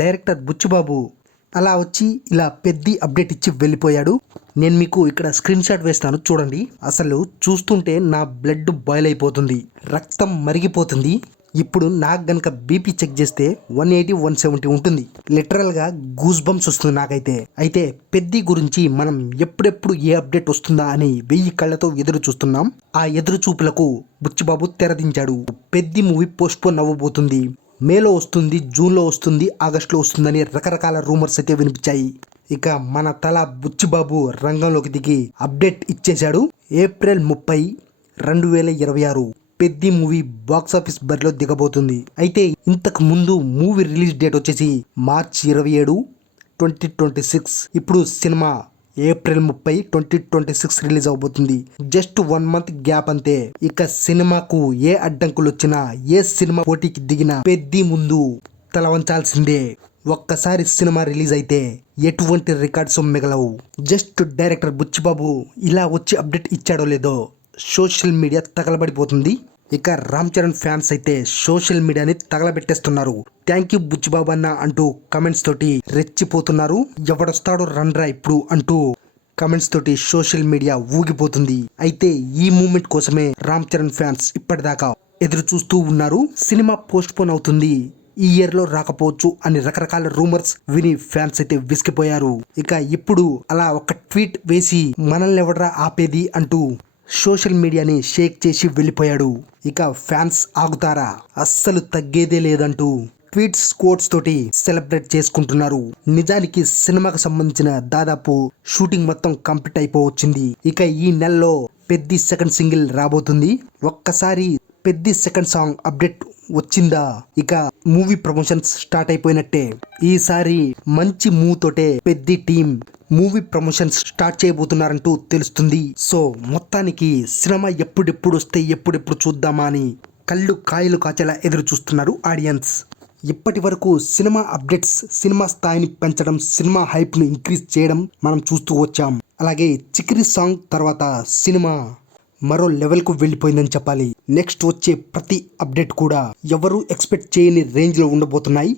Director Buchibabu అలా వచ్చి ఇలా పెద్ద అప్డేట్ ఇచ్చి వెళ్ళిపోయాడు. నేను మీకు ఇక్కడ స్క్రీన్ షాట్ వేస్తాను చూడండి. అసలు చూస్తుంటే నా బ్లడ్ బాయిల్ అయిపోతుంది, రక్తం మరిగిపోతుంది. ఇప్పుడు నాకు గనక బీపీ చెక్ చేస్తే 180 170 ఉంటుంది. లిటరల్గా గూస్ బంప్స్ వస్తుంది నాకైతే. అయితే పెద్ది గురించి మనం ఎప్పుడెప్పుడు ఏ అప్డేట్ వస్తుందా అని 1000 కళ్ళతో ఎదురు చూస్తున్నాం. ఆ ఎదురు చూపులకు బుచ్చిబాబు తెరదించాడు. పెద్ది మూవీ పోస్ట్ పోన్ అవ్వబోతుంది, మేలో వస్తుంది, జూన్లో వస్తుంది, ఆగస్టులో వస్తుందని రకరకాల రూమర్స్ అయితే వినిపించాయి. ఇక మన తల బుచ్చిబాబు రంగంలోకి దిగి అప్డేట్ ఇచ్చేశాడు. ఏప్రిల్ 30, 2026 పెద్ది మూవీ బాక్సాఫీస్ బరిలో దిగబోతుంది. అయితే ఇంతకు ముందు మూవీ రిలీజ్ డేట్ వచ్చేసి మార్చ్ 27, 2026. ఇప్పుడు సినిమా ఏప్రిల్ 30, 2026 రిలీజ్ అవబోతుంది. జస్ట్ 1 month గ్యాప్ అంతే. ఇక సినిమాకు ఏ అడ్డంకులు వచ్చినా, ఏ సినిమా పోటీకి దిగినా పెద్ది ముందు తల వంచాల్సిందే. ఒక్కసారి సినిమా రిలీజ్ అయితే ఎటువంటి రికార్డ్స్ మిగలవు. జస్ట్ డైరెక్టర్ బుచ్చిబాబు ఇలా వచ్చి అప్డేట్ ఇచ్చాడో లేదో సోషల్ మీడియా తగలబడిపోతుంది. ఇక రామ్ చరణ్ ఫ్యాన్స్ అయితే సోషల్ మీడియాని తగలబెట్టేస్తున్నారు. థ్యాంక్ యూ బుచ్చిబాబు అన్న అంటూ కమెంట్స్ తోటి రెచ్చిపోతున్నారు. ఎవడొస్తాడో రండ్రా ఇప్పుడు అంటూ కమెంట్స్ తోటి సోషల్ మీడియా ఊగిపోతుంది. అయితే ఈ మూమెంట్ కోసమే రామ్ చరణ్ ఫ్యాన్స్ ఇప్పటిదాకా ఎదురు చూస్తూ ఉన్నారు. సినిమా పోస్ట్ పోన్ అవుతుంది, ఈ ఇయర్ లో రాకపోవచ్చు అని రకరకాల రూమర్స్ విని ఫ్యాన్స్ అయితే విసిగిపోయారు. ఇక ఇప్పుడు అలా ఒక ట్వీట్ వేసి మనల్ని ఎవడరా ఆపేది అంటూ సోషల్ మీడియాని షేక్ చేసి వెళ్ళిపోయాడు. ఇక ఫ్యాన్స్ ఆగుతారా, అస్సలు తగ్గేదే లేదంటూ ట్వీట్స్, కోట్స్ తోటి సెలబ్రేట్ చేసుకుంటున్నారు. నిజానికి సినిమాకు సంబంధించిన దాదాపు షూటింగ్ మొత్తం కంప్లీట్ అయిపోవచ్చింది. ఇక ఈ నెలలో పెద్ది సెకండ్ సింగిల్ రాబోతుంది. ఒక్కసారి పెద్ది సెకండ్ సాంగ్ అప్డేట్ వచ్చిందా, ఇక మూవీ ప్రమోషన్స్ స్టార్ట్ అయిపోయినట్టే. ఈసారి మంచి మూవ్ తోటే Peddi team movie promotions start చేయబోతున్నారంటూ తెలుస్తుంది. సో మొత్తానికి సినిమా ఎప్పుడెప్పుడు వస్తే ఎప్పుడెప్పుడు చూద్దామా అని కళ్ళు కాయలు కాచేలా ఎదురు చూస్తున్నారు ఆడియన్స్. ఇప్పటి వరకు సినిమా అప్డేట్స్ సినిమా స్థాయిని పెంచడం, సినిమా హైప్ ను ఇంక్రీజ్ చేయడం మనం చూస్తూ వచ్చాం. అలాగే చికిరి సాంగ్ తర్వాత సినిమా మరో లెవెల్ కు వెళ్ళిపోయిందని చెప్పాలి. నెక్స్ట్ వచ్చే ప్రతి అప్డేట్ కూడా ఎవరు ఎక్స్పెక్ట్ చేయని రేంజ్ లో ఉండబోతున్నాయి.